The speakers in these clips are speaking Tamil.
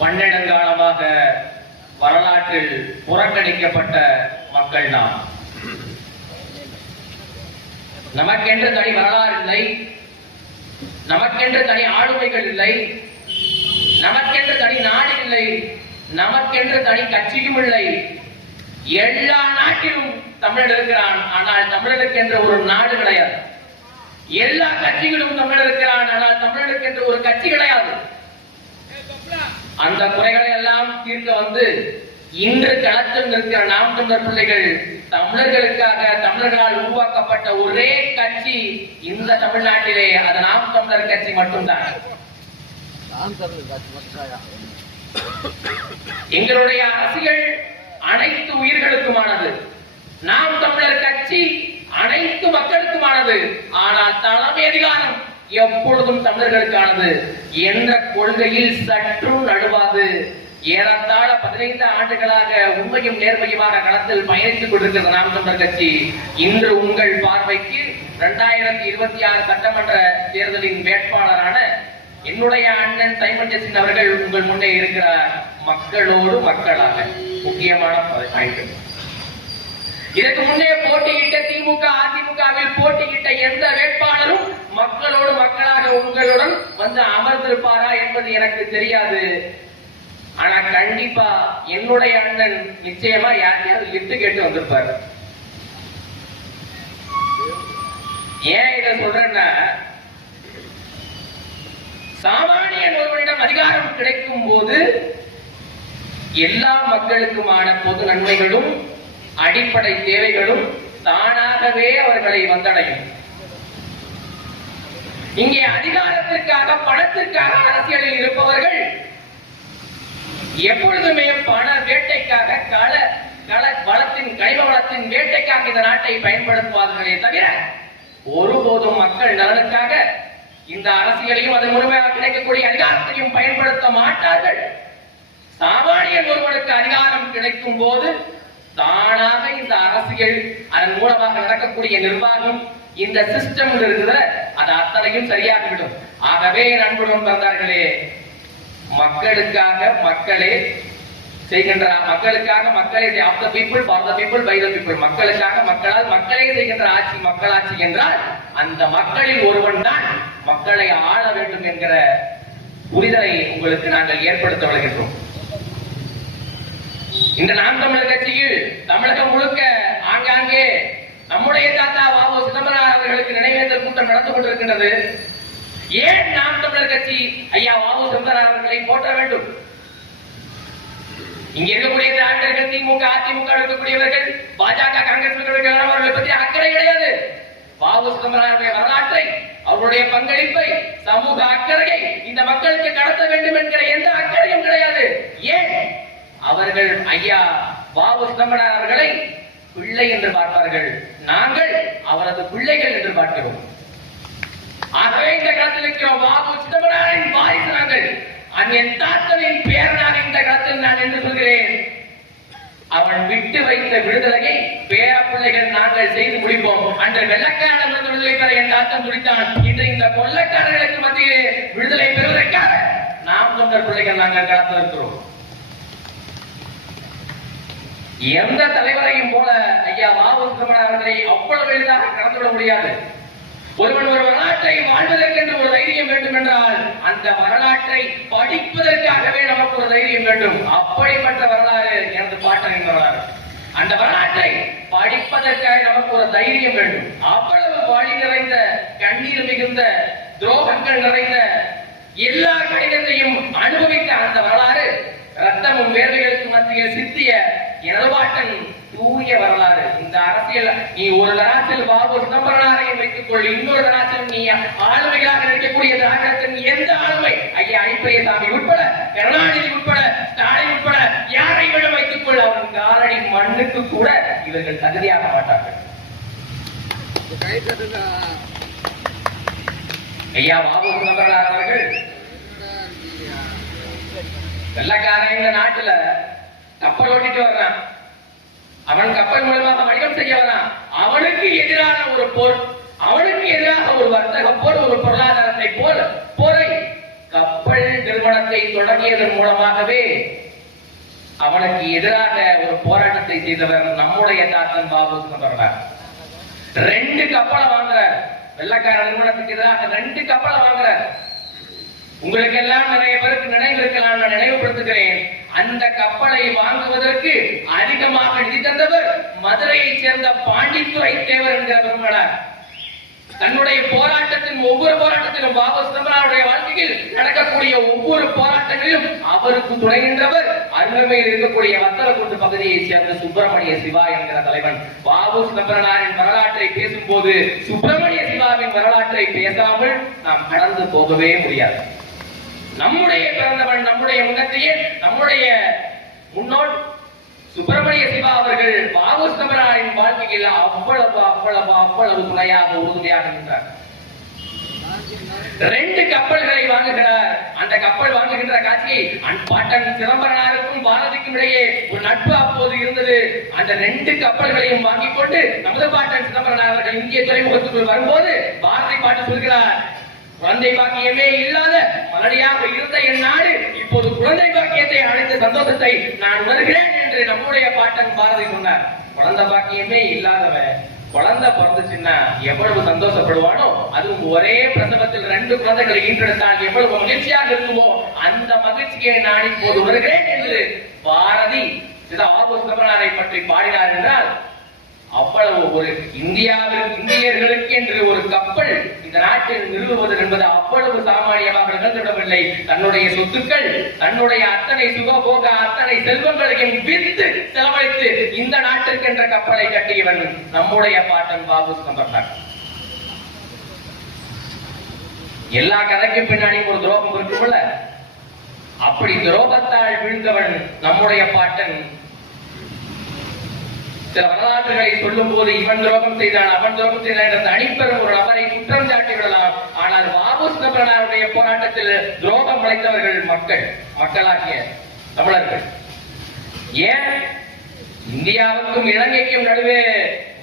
பன்னெடுங்காலமாக வரலாற்றில் புறக்கணிக்கப்பட்ட மக்கள் நாம். நமக்கென்று தனி வரலாறு இல்லை, நமக்கென்று தனி ஆளுமைகள் இல்லை, நமக்கென்று தனி நாடு இல்லை, நமக்கென்று தனி கட்சியும் இல்லை. எல்லா நாட்டிலும் தமிழர் இருக்கிறான், ஆனால் தமிழருக்கு என்று ஒரு நாடு கிடையாது. எல்லா கட்சிகளும் தமிழர் இருக்கிறான், ஆனால் தமிழருக்கு என்று ஒரு கட்சி கிடையாது. அந்த குறைகளை எல்லாம் தீர்க்க வந்து இன்று களத்தில் நிற்கிற நாம் தமிழர் பிள்ளைகள் தமிழர்களுக்காக தமிழர்களால் உருவாக்கப்பட்ட ஒரே கட்சி இந்த தமிழ்நாட்டிலே அது நாம் தமிழர் கட்சி மட்டும்தான். எங்களுடைய அரசியல் அனைத்து உயிர்களுக்குமானது, நாம் தமிழர் கட்சி அனைத்து மக்களுக்குமானது. ஆனால் தலைமை அதிகாரம் எப்பொழுதும் தமிழர்களுக்கானது என்ற கொள்கையில் சற்றும் நடுவாது. ஏறத்தாழ 15 ஆண்டுகளாக உண்மையும் நேர்மையுமாக களத்தில் பயணித்துக் கொண்டிருக்கிறது நாம் தமிழர் கட்சி. இன்று உங்கள் பார்வைக்கு 2026 சட்டமன்ற தேர்தலின் வேட்பாளரான என்னுடைய அண்ணன் சைமன் ஜெசின் அவர்கள் உங்கள் முன்னே இருக்கிறார். மக்களோடு மக்களாக முக்கியமான பாயிண்ட். இதற்கு முன்னே போட்டியிட்ட திமுக அதிமுகவில் போட்டியிட்ட எந்த வேட்பாளரும் மக்களோடு மக்களாக உங்களுடன் வந்து அமர்ந்திருப்பாரா என்பது எனக்கு தெரியாது. ஆனா கண்டிப்பா என்னுடைய அண்ணன் நிச்சயமா யாரையாவது லிப்ட் கேட்டு வந்திருப்பாரு. ஏன் இதை சொல்றேன்னா, சாமானியன் ஒருவரிடம் அதிகாரம் கிடைக்கும் போது எல்லா மக்களுக்குமான பொது நன்மைகளும் அடிப்படை தேவைகளும் தானாகவே அவர்களை வந்தடையும். இங்கே அதிகாரத்திற்காக பணத்திற்காக அரசியலில் இருப்பவர்கள் எப்பொழுதுமே பண வேட்டைக்காக கனிம வளத்தின் வேட்டைக்காக இந்த நாட்டை பயன்படுத்துவார்களே தவிர ஒருபோதும் மக்கள் நலனுக்காக இந்த அரசியலையும் அதன் முழுமையாக கிடைக்கக்கூடிய அதிகாரத்தையும் பயன்படுத்த மாட்டார்கள். சாமானியன் ஒருவனுக்கு அதிகாரம் கிடைக்கும் போது தானாக இந்த அரசியல் அதன் மூலமாக நடக்கக்கூடிய நிர்வாகம் இந்த சிஸ்டம் இருக்கிற அது அத்தனையும் சரியாகிவிடும். ஆகவே நண்புடன் வந்தார்களே, மக்களுக்காக மக்களே செய்கின்ற மக்களுக்காக மக்களே of the people for the people by the people, மக்களுக்காக மக்களால் மக்களே செய்கின்ற ஆட்சி மக்களாட்சி என்றால் அந்த மக்களில் ஒருவன் தான் மக்களை ஆள வேண்டும் என்கிற புரிதலை உங்களுக்கு நாங்கள் ஏற்படுத்த வருகின்றோம். இந்த நாம் தமிழர் கட்சியில் தமிழகம் முழுக்க ஆங்காங்கே நம்முடைய தாத்தா வ.உ. சிதம்பரம் அவர்களுக்கு நினைவேந்தல் கூட்டம் நடந்து கொண்டிருக்கின்றது. ஏன் நாம் தமிழர் கட்சி ஐயா வ.உ. சிதம்பரம் அவர்களை போற்ற வேண்டும்? இங்க இருக்கக்கூடிய திராவிடர்கள், திமுக அதிமுக இருக்கக்கூடியவர்கள், பாஜக காங்கிரஸ் அவர்களை பற்றி அக்கறை கிடையாது. வ.உ. சிதம்பரம் வரலாற்றை, அவருடைய பங்களிப்பை, சமூக அக்கறையை இந்த மக்களுக்கு கடத்த வேண்டும் என்கிற எந்த அக்கறையும் கிடையாது. ஏன்? அவர்கள் ஐயா வ.உ. சிதம்பரம் அவர்களை பிள்ளை என்று பார்ப்பார்கள், நாங்கள் அவரது பிள்ளைகள் என்று பார்க்கிறோம். ஆகவே இந்த களத்தில் இருக்கிறோம். வ.உ. சிதம்பரனின் வாரிசு நாங்கள். என் தாத்தனின் பேரனாக இந்த களத்தில் நான் என்று சொல்கிறேன். அவன் விட்டு வைத்த விடுதலையை பேர பிள்ளைகள் நாங்கள் செய்து முடிப்போம். அன்று வெள்ளக்காரன் விடுதலை பெற என் தாத்தன் துடித்தான். இன்று இந்த கொள்ளக்காரர்களுக்கு மத்தியிலே விடுதலை பெறுவதற்காக நாம் தொண்டர் பிள்ளைகள் நாங்கள் களத்தில் இருக்கிறோம். எந்த தலைவரையும் போல ஐயா வ.உ. சிதம்பரம் அவர்களை அவ்வளவு எளிதாக கடந்துவிட முடியாது. ஒருவன் ஒரு வரலாற்றை வாழ்வதற்கென்று ஒரு தைரியம் வேண்டும் என்றால் அந்த வரலாற்றை படிப்பதற்காகவே நமக்கு ஒரு தைரியம் வேண்டும். அப்படிப்பட்ட வரலாறு எனது பாட்டனின் வரலாறு. அந்த வரலாற்றை படிப்பதற்காக நமக்கு ஒரு தைரியம் வேண்டும். அவ்வளவு வழி நிறைந்த, கண்ணீர் மிகுந்த, துரோகங்கள் நிறைந்த, எல்லா கடிதத்தையும் அனுபவித்த அந்த வரலாறு ரத்தமும் வேர்வைகளுக்கு மத்தியில் சித்திய எனது பாட்டன் தூய வரலாறு. இந்த அரசியல் நீ ஒரு தராசில் வ.உ. சிதம்பரனாரையும் வைத்துக் கொள், இன்னொரு தராசில் நீ ஆளுமைகளாக இருக்கக்கூடிய திராவிடத்தின் எந்த ஆளுமை ஐயா ஐப்பையசாமி உட்பட, கருணாநிதி உட்பட, ஸ்டாலின் உட்பட யாரை விட வைத்துக் கொள், அவன் காலடி மண்ணுக்கு கூட இவர்கள் தகுதியாக மாட்டார்கள். ஐயா வ.உ. சிதம்பரனார் அவர்கள் வெள்ளக்காரன் இந்த நாட்டுல கப்பல் ஓட்டிட்டு வர்றான். அவன் கப்பல் மூலமாக வணிகம் செய்ய வரான். அவனுக்கு எதிரான ஒரு போர், அவனுக்கு எதிராக ஒரு வர்த்தக போர், ஒரு பொருளாதாரத்தை போரை கப்பல் நிறுவனம் நிறுவனத்தை தொடங்கியதன் மூலமாகவே அவனுக்கு எதிராக ஒரு போராட்டத்தை செய்தவர் நம்முடைய தாத்தன் பாபு சிதம்பரனார். 2 கப்பலை வாங்குறார். வெள்ளக்கார நிறுவனத்துக்கு எதிராக 2 கப்பலை வாங்குறார். உங்களுக்கு எல்லாம் நிறைய பேருக்கு நினைவு இருக்கலாம், நான் நினைவுபடுத்துகிறேன். அந்த கப்பலை வாங்குவதற்கு அதிகமாக நிதி தந்தவர் மதுரையைச் சேர்ந்த பாண்டித்துரை தேவர் என்கிற பெருமகனார். தன்னுடைய போராட்டத்தின் ஒவ்வொரு போராட்டத்திலும் பாபு சிதம்பரனாருடைய வாழ்க்கையில் நடக்கக்கூடிய ஒவ்வொரு போராட்டங்களிலும் அவருக்கு துணைகின்றவர் அருமையில் இருக்கக்கூடிய வத்தலக்குண்டு பகுதியைச் சேர்ந்த சுப்பிரமணிய சிவா என்கிற தலைவன். பாபு சிதம்பரனாரின் வரலாற்றை பேசும்போது சுப்பிரமணிய சிவாவின் வரலாற்றை பேசாமல் நாம் கடந்து போகவே முடியாது. நம்முடைய பிறந்தவன், நம்முடைய முன்னத்தையே, நம்முடைய முன்னோர் சுப்பிரமணிய சிவா அவர்கள் பாபு சிதம்பரனாரின் வாழ்க்கையில் அவ்வளவு துணையாக உறுதியாக நின்றார். 2 கப்பல்களை வாங்குகிறார். அந்த கப்பல் வாங்குகின்ற காட்சியை பாட்டன் சிதம்பரனாருக்கும் பாரதிக்கும் இடையே ஒரு நட்பு அப்போது இருந்தது. அந்த 2 கப்பல்களையும் வாங்கிக் கொண்டு நமது பாட்டன் சிதம்பரனார் அவர்கள் இந்திய துறைமுகத்துக்குள் வரும்போது பாரதி பாட்டு சொல்கிறார், குழந்தை பாக்கியமே இல்லாத மலடியாக இருந்த என் நாடு இப்போது குழந்தை பாக்கியத்தை அடைந்த சந்தோஷத்தை நான் வருகிறேன் என்று நம்முடைய பாட்டன் பாரதி சொன்னார். குழந்தை பாக்கியமே இல்லாதவன் குழந்தை பிறந்துச்சுன்னா எவ்வளவு சந்தோஷப்படுவானோ, அதுவும் ஒரே பிரசவத்தில் 2 குழந்தைகளை ஈன்றெடுத்தால் எவ்வளவு மகிழ்ச்சியாக இருக்குமோ அந்த மகிழ்ச்சியை நான் இப்போது வருகிறேன் என்று பாரதி பாபு சிதம்பரனாரை பற்றி பாடினார் என்றால், அவ்வளவு ஒரு இந்தியர்களுக்கு என்று ஒரு கப்பல் இந்த நாட்டில் நிறுவுவது என்பது அவ்வளவு சாமானியமாக நிகழ்ந்துவிடவில்லை. தன்னுடைய சொத்துக்கள், தன்னுடைய அத்தனை சுகபோக அத்தனை செல்வங்களையும் விற்று செலவழித்து இந்த நாட்டிற்கு என்ற கப்பலை கட்டியவன் நம்முடைய பாட்டன் பாபு சிதம்பரனார். எல்லா கதைக்கும் பின்னாடி ஒரு துரோகம் இருக்கும்ல, அப்படி துரோகத்தால் வீழ்ந்தவன் நம்முடைய பாட்டன். சில வரலாற்றுகளை சொல்லும் போது இவன் துரோகம் செய்தான், அவன் துரோகம் செய்தான் என்ற தனிப்பெரும் ஒரு நபரை குற்றம் சாட்டி விடலாம். ஆனால் பாபு சிதம்பரனாருடைய போராட்டத்தில் துரோகம் அளித்தவர்கள் மக்களாகிய தமிழர்கள். ஏன் இந்தியாவுக்கும் இலங்கைக்கும் நடுவே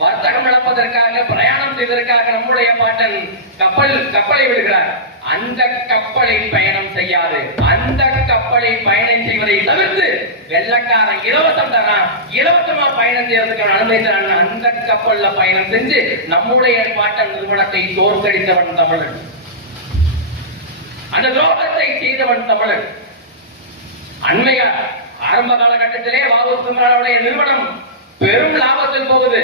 வர்த்தகம் நடப்பதற்காக, பிரயாணம் செய்வதற்காக நம்முடைய பாட்டன் கப்பலை விடுகிறார். அந்த கப்பலை பயணம் செய்யாது, அந்த கப்பலை பயணம் செய்வதை தவிர்த்து வெள்ளக்காரன் இலவசம் தரான், இலவசமா பயணம் செய்வதற்கு அனுமதி தரான். அந்த கப்பல்ல பயணம் செஞ்சு நம்முடைய பாட்டன் நிறுவனத்தை தோற்கடித்தவன் தமிழன். அந்த துரோகத்தை செய்தவன் தமிழன். அண்மையா ஆரம்ப காலகட்டத்திலே பாபு சிதம்பரனாருடைய நிறுவனம் பெரும் லாபத்தில் போகுது.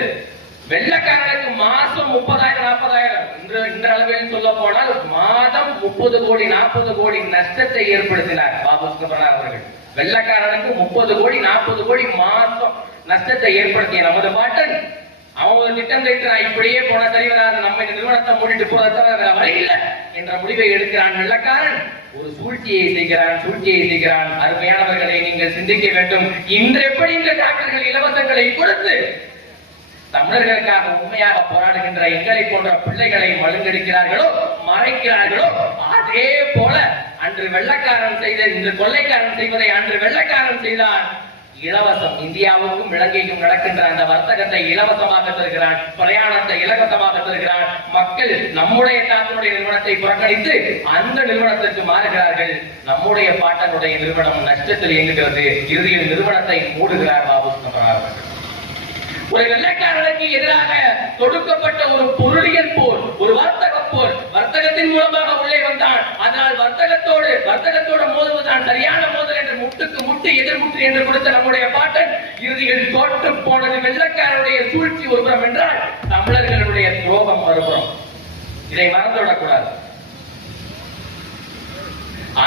வெள்ளக்காரனுக்கு மாசம் 30,000 40,000 இன்ற அளவில் சொல்ல போனால் மாதம் 30 கோடி 40 கோடி நஷ்டத்தை ஏற்படுத்தினார் பாபு சிதம்பரனார் அவர்கள். வெள்ளக்காரனுக்கு 30 கோடி 40 கோடி மாசம் நஷ்டத்தை ஏற்படுத்திய நமது பாட்டன் அவன் ஒரு திட்டம் வைக்கிறான், இப்படியே போன சரிவராது, நம்ம இந்த நிறுவனத்தை மூடிட்டு போறத வழி இல்லை என்ற முடிவை எடுக்கிறான் வெள்ளக்காரன். ஒரு சூழ்ச்சியை செய்கிறான். அருமையானவர்களை நீங்கள் சிந்திக்க வேண்டும். இன்று எப்படி இந்த டாக்டர்கள் இலவசங்களை கொடுத்து தமிழர்களுக்காக உண்மையாக போராடுகின்ற எங்களை போன்ற பிள்ளைகளை மழுங்கடிக்கிறார்களோ, மறைக்கிறார்களோ, அதே போல அன்று வெள்ளக்காரன் செய்த இன்று கொள்ளைக்காரன் செய்வதை அன்று வெள்ளக்காரன் செய்தான். இலவசம் இந்தியாவுக்கும் இலங்கைக்கும் நடக்கின்ற அந்த வர்த்தகத்தை இலவசமாக தருகிறான், பிரயாணத்தை இலவசமாக தருகிறான். மக்கள் நம்முடைய தாத்தனுடைய நிறுவனத்தை புறக்கணித்து அந்த நிறுவனத்திற்கு மாறுகிறார்கள். நம்முடைய பாட்டனுடைய நிறுவனம் நஷ்டத்தில் இயங்குகிறது. இறுதியில் நிறுவனத்தை மூடுகிறார் பாபு சிதம்பரனார். ஒரு வெள்ளைக்காரனுக்கு எதிராக தொடுக்கப்பட்ட ஒரு பொருளியல் போர், ஒரு வர்த்தக போர், வர்த்தகத்தின் மூலமாக உள்ளே வந்தான். அதனால் வர்த்தகத்தோடு மோதுவதுதான் சரியான மோதல் என்று முட்டுக்கு முட்டு எதிர்முட்டு என்று கொடுத்த நம்முடைய பாட்டன் இறுதியில் தோற்று போனது வெள்ளைக்காரனுடைய சூழ்ச்சி ஒருபுறம் என்றால் தமிழர்களுடைய துரோகம் மறுபுறம். இதை மறந்துவிடக்கூடாது.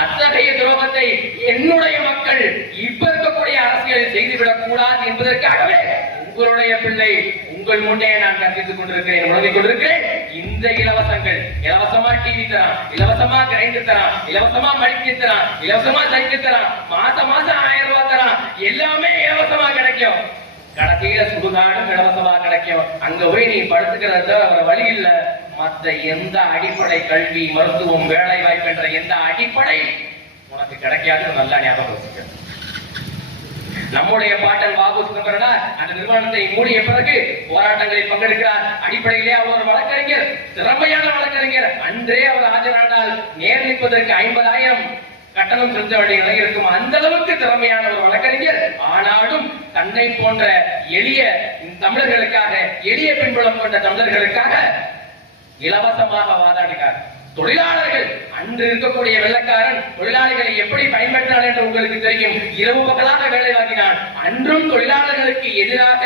அத்தகைய துரோகத்தை என்னுடைய மக்கள் இப்ப இருக்கக்கூடிய அரசியல் செய்துவிடக் கூடாது என்பதற்காகவே உங்களுடைய பிள்ளை உங்கள் முன்னே நான் கற்பித்துக் கொண்டிருக்கிறேன், உணர்ந்து கொண்டிருக்கிறேன். இந்த இலவசங்கள், இலவசமா டிவி தரான், இலவசமா கிரைண்டர் தரான், இலவசமா மடிக்கு தரான், இலவசமா சைக்கிள் தரான், மாசம் 1000 ரூபாய் தரான், எல்லாமே இலவசமா கிடைக்கும். கடைசியில சுடுகாடும் இலவசமா கிடைக்கும். அங்க போய் நீ படுத்துக்கிறத அவர வழி இல்ல. மற்ற எந்த அடிப்படை கல்வி, மருத்துவம், வேலை வாய்ப்பு என்ற எந்த அடிப்படை உனக்கு கிடைக்காதுன்னு நல்லா ஞாபகம் வச்சுக்க. நம்முடைய பாட்டன் பாபு சிதம்பரனார் அந்த நிறுவனத்தை மூடிய பிறகு போராட்டங்களில் பங்கெடுக்கிறார். அடிப்படையிலே அவர் ஒரு வழக்கறிஞர், திறமையான வழக்கறிஞர். அன்றே அவர் ஆஜரானால் நேர் நிற்பதற்கு 50,000 கட்டணம் செலுத்த வேண்டிய நிலை இருக்கும். அந்த அளவுக்கு திறமையான ஒரு வழக்கறிஞர். ஆனாலும் தன்னை போன்ற எளிய தமிழர்களுக்காக, எளிய பின்புலம் கொண்ட தமிழர்களுக்காக இலவசமாக வாதாடினார். தொழிலாளர்கள் அன்று இருக்கக்கூடிய வெள்ளக்காரன் தொழிலாளிகளை எப்படி பயன்படுத்தினார் என்று உங்களுக்கு தெரியும். இரவு பகலாக வேலை வாங்கினான். அன்றும் தொழிலாளர்களுக்கு எதிராக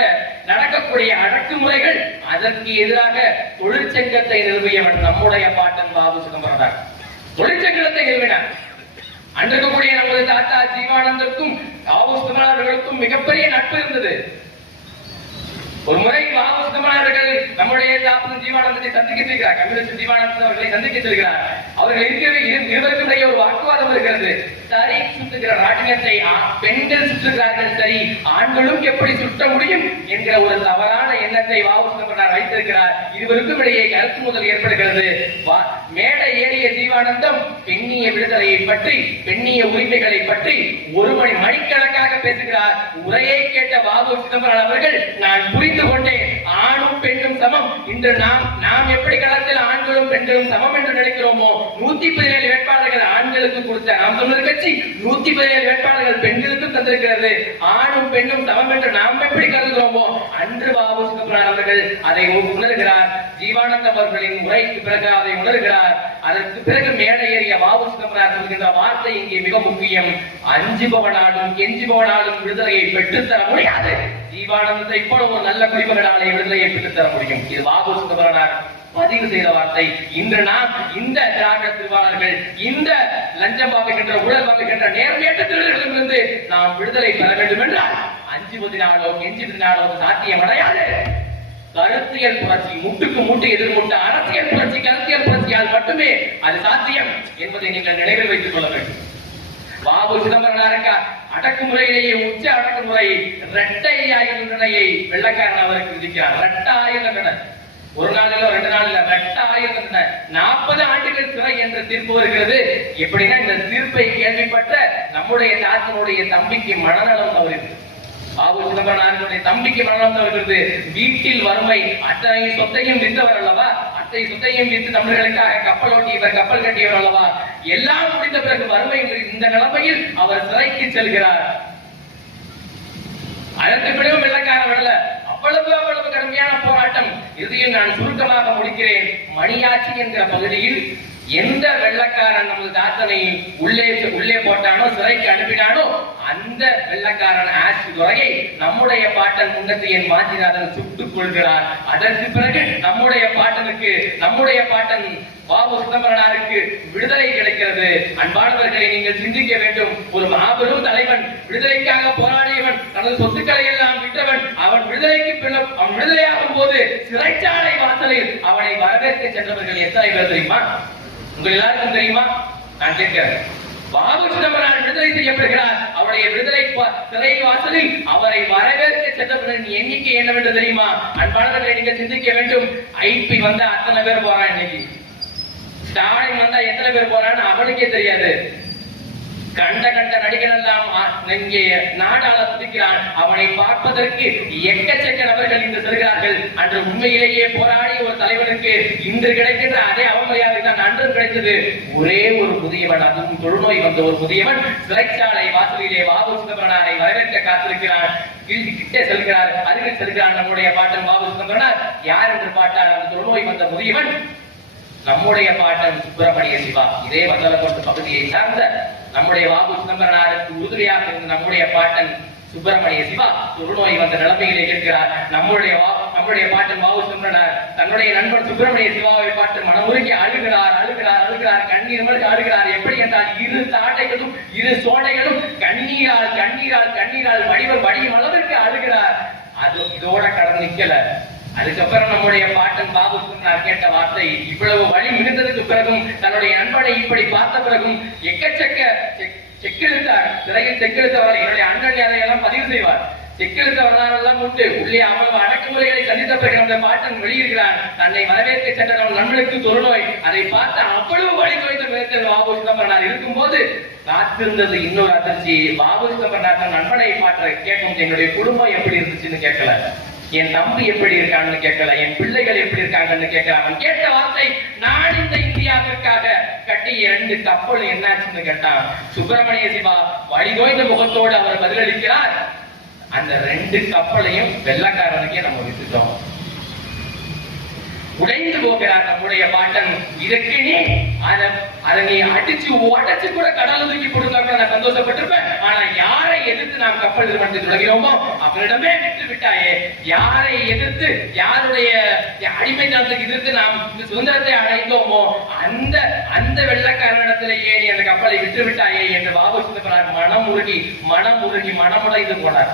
நடக்கக்கூடிய அடக்குமுறைகள், அதற்கு எதிராக தொழிற்சங்கத்தை நிறுவியவன் நம்முடைய பாட்டன் பாபு சிதம்பரம். தொழிற்சங்கத்தை நிறுவினார். அன்றிருக்கக்கூடிய நமது தாத்தா ஜீவானந்தருக்கும் பாபு சிதம்பரம் அவர்களுக்கும் மிகப்பெரிய நட்பு இருந்தது. ஒரு முறை பாபு சிதம்பரம் அவர்கள் நம்முடைய ஜீவானந்தத்தை சந்திக்க செல்கிறார். கம்யூனிஸ்ட் ஜீவானந்தன் அவர்களை சந்திக்க செல்கிறார். அவர்கள் இருவருக்கும் ஒரு வாக்குவாதம் இருக்கிறது. சரி, சுற்றுகிற ராட்டினத்தை பெண்கள் சுற்றுகிறார்கள், சரி ஆண்களும் எப்படி சுற்ற முடியும் என்கிற ஒரு தவறான எண்ணத்தை பாபு சிதம்பரம் வைத்திருக்கிறார். இருவருக்கும் இடையே கருத்து முதல் ஏற்படுகிறது. மேடை ஏறிய ஜீவானந்தம் பெண்ணிய விடுதலையை பற்றி, பெண்ணிய உரிமைகளை பற்றி ஒரு மணிக்கணக்காக பேசுகிறார். உரையை கேட்ட பாபு சிதம்பரம் அவர்கள், நான் புரிந்து கொண்டேன், ஆணும் பெண்ணும் சமம். இன்று நாம் எப்படி களத்தில் ஆண்களும் பெண்களும் சமம் என்று நினைக்கிறோமோ, 117 வேட்பாளர்கள் ஆண்களுக்கு கொடுத்த நாம் தமிழர் கட்சி 117 வேட்பாளர்கள் பெண்களுக்கும் தந்திருக்கிறது. ஆணும் பெண்ணும் சமம் என்று நாம் எப்படி கருதுகிறோமோ, அன்று பாபு சிதம்பரம் அவர்கள் அதை உணர்கிறார். ஜீவானந்தம் அவர்களின் உரைக்கு பிறகு அதை உணர்கிறார். அதற்கு பிறகு மேடை ஏறிய பாபு சிதம்பரம் சொல்கின்ற வார்த்தை இங்கே மிக முக்கியம். அஞ்சுபவனாலும் கெஞ்சுபவனாலும் விடுதலையை பெற்றுத்தர முடியாது. ஜீவானந்தத்தை போல ஒரு நல்ல குடிமகனாலே விடுதலையை பெற்றுத்தர முடியும். இது பாபு சிதம்பரம் பதிவு செய்த வார்த்தை. இன்று நாம் இந்த திராவிட திருவாளர்கள், இந்த லஞ்சம் வாங்குகின்ற, ஊழல் வாங்குகின்ற நேர்மையற்ற திருடர்களிடமிருந்து நாம் விடுதலை பெற வேண்டும் என்றால் அஞ்சுவதனாலோ கெஞ்சுவதனாலோ சாத்தியம் அடையாது. கருத்தியல் புரட்சி, முட்டுக்கு முட்டு எதிர்முட்ட அரசியல் புரட்சி, கருத்தியல் புரட்சியால் மட்டுமே அது சாத்தியம் என்பதை நீங்கள் நினைவில் வைத்துக் கொள்ள வேண்டும். பாபு சிதம்பரம் அடக்குமுறையிலேயே உச்ச அடக்குமுறை இரட்டை ஆயுள் தண்டனையை வெள்ளக்காரன் அவருக்கு விதிக்கிறார். இரட்டை ஆயுள் தண்டனை, ஒரு நாள் இல்ல, 2 நாள் இல்ல, இரட்டை ஆயுள் தண்டனை, 40 ஆண்டுகள் சிறை என்ற தீர்ப்பு வருகிறது. எப்படின்னா, இந்த தீர்ப்பை கேள்விப்பட்ட நம்முடைய தாத்தனுடைய தம்பிக்கு மனநலம் தவறுகிறது. பாபு சிதம்பரம் தம்பிக்கு மரணம் தருகிறது. வீட்டில் வறுமை, அத்தனை சொத்தையும் விற்றவர் அல்லவா, அத்தனை சொத்தையும் விற்று தமிழர்களுக்காக கப்பல் ஓட்டியவர், கப்பல் கட்டியவர் அல்லவா. எல்லாம் முடிந்த பிறகு வறுமை இந்த நிலைமையில் அவர் சிறைக்கு செல்கிறார். அதற்கு பிறகு வெள்ளக்கார விடல. அவ்வளவு கடுமையான போராட்டம். இறுதியில் நான் சுருக்கமாக முடிக்கிறேன். மணியாச்சி என்கிற பகுதியில் எந்த வெள்ளக்காரன் நமது தாத்தனை உள்ளே போட்டானோ, சிறைக்கு அனுப்பினானோ, அந்த வெள்ளக்காரன் ஆட்சி துறையை நம்முடைய பாட்டன் முன்னத்தையன் மாஞ்சிநாதன் சுட்டுக் கொள்கிறார். அதற்கு பிறகு நம்முடைய பாட்டன் பாபு சிதம்பரனாருக்கு விடுதலை கிடைக்கிறது. அன்பானவர்களை, நீங்கள் சிந்திக்க வேண்டும். ஒரு மாபெரும் தலைவன், விடுதலைக்காக போராடியவன், தனது சொத்துக்களை எல்லாம் விட்டவன், அவன் விடுதலையாகும் போது சிறைச்சாலை வாசலில் அவனை வரவேற்க சென்றவர்கள் எத்தனை பேர் தெரியுமா? உங்கள் எல்லாருக்கும் தெரியுமா? நான் கேட்கிறேன். பாபு சிதம்பரம் விடுதலை செய்யப்படுகிறார். அவருடைய விடுதலை சிறை வாசலில் அவரை வரவேற்க சென்றவர்களின் எண்ணிக்கை என்னவென்று தெரியுமா? அன்பானவர்களை, நீங்க சிந்திக்க வேண்டும். ஐபி வந்தா அத்தனை பேர் போறான். இன்னைக்கு ஸ்டாலின் வந்தா எத்தனை பேர் போறான்னு அவனுக்கே தெரியாது. கண்ட நடிகர் எல்லாம் இங்கே நாடாள துடிக்கிறான். அவனை பார்ப்பதற்கு எக்கச்சக்க நபர்கள் இன்று செல்கிறார்கள். அன்று உண்மையிலேயே போராடி ஒரு தலைவனுக்கு இன்று கிடைக்கின்ற அதே அவமரியாதை தான் அன்றும் கிடைத்தது. ஒரே ஒரு முதியவன், அதுவும் தொழுநோய் வந்த ஒரு முதியவன், சிறைச்சாலை வாசலிலே பாபு சிதம்பரனாரை வரவேற்க காத்திருக்கிறான். கிட்டே செல்கிறார், அருகில் செல்கிறான் நம்முடைய பாட்டன் பாபு சிதம்பரனார். யார் என்று பார்த்தால் அந்த தொழுநோய் வந்த முதியவன் நம்முடைய பாட்டன் சுப்பிரமணிய சிவா. இதே வந்தலக்கோட்டு பகுதியை சார்ந்த நம்முடைய பாபு சிதம்பரனாருக்கு உறுதுணையாக இருந்த நம்முடைய பாட்டன் சுப்பிரமணிய சிவா தொழுநோய் வந்த நிலைமையிலே இருக்கிறார். நம்முடைய பாட்டன் பாபு சிதம்பரனார் தன்னுடைய நண்பர் சுப்பிரமணிய சிவாவை பாட்டு மனமுருகி அழுகிறார், கண்ணீர் மல்க அழுகிறார். எப்படி என்றால், இரு தாட்டைகளும் இரு சோடைகளும் கண்ணீரால் வடியும் அளவிற்கு அழுகிறார். அது இதோட கடந்து நிக்கல. அதுக்கப்புறம் நம்முடைய பாட்டன் பாபு சிதம்பரனார் கேட்ட வார்த்தை, இவ்வளவு வழி மிகுந்ததுக்கு பிறகும், தன்னுடைய நண்பனை இப்படி பார்த்த பிறகும் எக்கச்சக்க செக்கெழுத்தார், சிறையில் செக்கெழுத்தவர்கள் என்னுடைய அண்ணன் அதையெல்லாம் பதிவு செய்வார். செக்கெழுத்தவர்களெல்லாம் உண்டு. உள்ளே அவ்வளவு அடக்குமுறைகளை சந்தித்த பிறகு அந்த பாட்டன் வெளியிருக்கிறார். தன்னை வரவேற்க சென்ற நண்பனுக்கு தொழுநோய். அதை பார்த்து அவ்வளவு வழி நோய்ந்த பாபு சிதம்பரனார் இருக்கும் போது காத்திருந்தது இன்னொரு அதிர்ச்சி. பாபு சிதம்பரனார் தன் நண்பனை மாற்ற கேட்கும், என்னுடைய குடும்பம் எப்படி இருந்துச்சுன்னு கேட்கல. என் தம்பி எப்படி இருக்கான்னு கேட்கல, என் பிள்ளைகள் எப்படி இருக்காங்கன்னு கேட்கல. அவன் கேட்ட வார்த்தை, நான் இந்த இந்தியாவிற்காக கட்டிய 2 கப்பல் என்னாச்சுன்னு கேட்டான். சுப்பிரமணிய சிவா வழிதோய்ந்த முகத்தோடு அவர் பதிலளிக்கிறார், அந்த 2 கப்பலையும் வெள்ளக்காரனுக்கே நம்ம வித்துட்டோம். உடைந்து போகிறார் நம்முடைய பாட்டன். இதுக்கு நீ அதை நீ அடிச்சு உடைச்சு கூட கடல தூக்கி கொடுத்தா கூட நான் சந்தோஷப்பட்டிருப்பேன். ஆனா யாரை எதிர்த்து நாம் கப்பல் நிறுவனத்தை தொடங்கிறோமோ அவரிடமே விட்டு விட்டாயே. யாரை எதிர்த்து, யாருடைய அடிமைத்தனத்துக்கு எதிர்த்து நாம் சுதந்திரத்தை அடைந்தோமோ அந்த அந்த வெள்ளக்காரனிடத்திலேயே நீ அந்த கப்பலை விட்டு விட்டாயே என்று பாபு சிதம்பரம் மனம் உருகி மனமுடைந்து போனார்.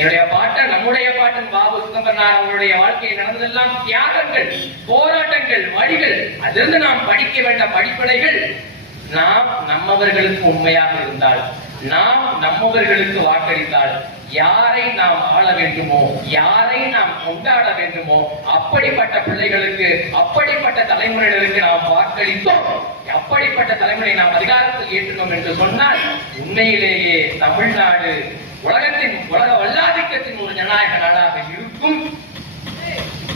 என்னுடைய பாட்டன், நம்முடைய பாட்டன் பாபு சிதம்பரனார் அவருடைய வாழ்க்கையில் நடந்ததெல்லாம் தியாகங்கள், போராட்டங்கள், வழிகள். அதிலிருந்து நாம் படிக்க வேண்ட படிப்படைகள், நாம் நம்மவர்களுக்கு உண்மையாக இருந்தால், நாம் நம்மவர்களுக்கு வாக்களித்தால், யாரை நாம் ஆள வேண்டுமோ, யாரை நாம் கொண்டாட வேண்டுமோ அப்படிப்பட்ட பிள்ளைகளுக்கு, அப்படிப்பட்ட தலைமுறைகளுக்கு நாம் வாக்களித்தோம். அப்படிப்பட்ட தலைமுறை நாம் அதிகாரத்தில் ஏற்றுனோம் என்று சொன்னால் உண்மையிலேயே தமிழ்நாடு உலக வல்லாதிக்கத்தின் ஒரு ஜனநாயக நாடாக இருக்கும்.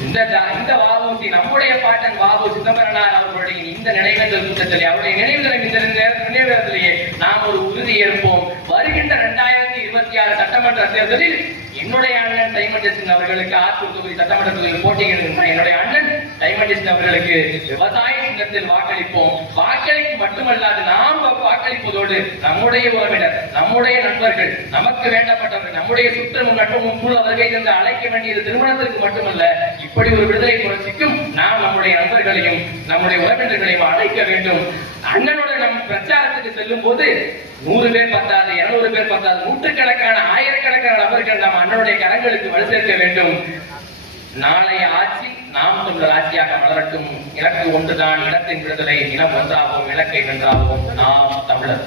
இந்த வாபூசி, நம்முடைய பாட்டன் பாபு சிதம்பரனார் அவர்களுடைய இந்த நினைவேந்தல் கூட்டத்திலே, அவருடைய நினைவேந்தலிலேயே நாம் ஒரு உறுதி ஏற்போம். வருகின்ற 2026 சட்டமன்ற தேர்தலில் என்னுடைய அண்ணன் டைமண்ட் அவர்களுக்கு ஆத்தூர் தொகுதி சட்டமன்ற தொகுதியில் போட்டியிடுகின்ற என்னுடைய அண்ணன் டைமண்ட் அவர்களுக்கு விவசாய சின்னத்தில் வாக்களிப்போம். வாக்களிப்பு மட்டுமல்லாது நாம் வாக்களிப்பதோடு நம்முடைய உறவினர், நம்முடைய நண்பர்கள், நமக்கு வேண்டப்பட்டவர்கள், நம்முடைய சுற்றமும் நட்பமும் சூழ் அவர்களை இருந்து அழைக்க வேண்டியது திருமணத்திற்கு மட்டுமல்ல, இப்படி ஒரு விடுதலை புரட்சிக்கும் நாம் நம்முடைய நண்பர்களையும் நம்முடைய உறவினர்களையும் அழைக்க வேண்டும். அண்ணனோட நம் பிரச்சாரத்துக்கு செல்லும் போது 100 பேர் பத்தாது, 200 பேர் பத்தாது, நூற்றுக்கணக்கான ஆயிரக்கணக்கான நபர்கள் நாம் அண்ணனுடைய கரங்களுக்கு வலு சேர்க்க வேண்டும். நாளைய ஆட்சி நாம் தமிழர் ஆட்சியாக மலரட்டும். இலக்கு ஒன்றுதான், இடத்தின் விடுதலை. இனம் ஒன்றாகவும் இலக்கை வென்றாகவும் நாம் தமிழர்.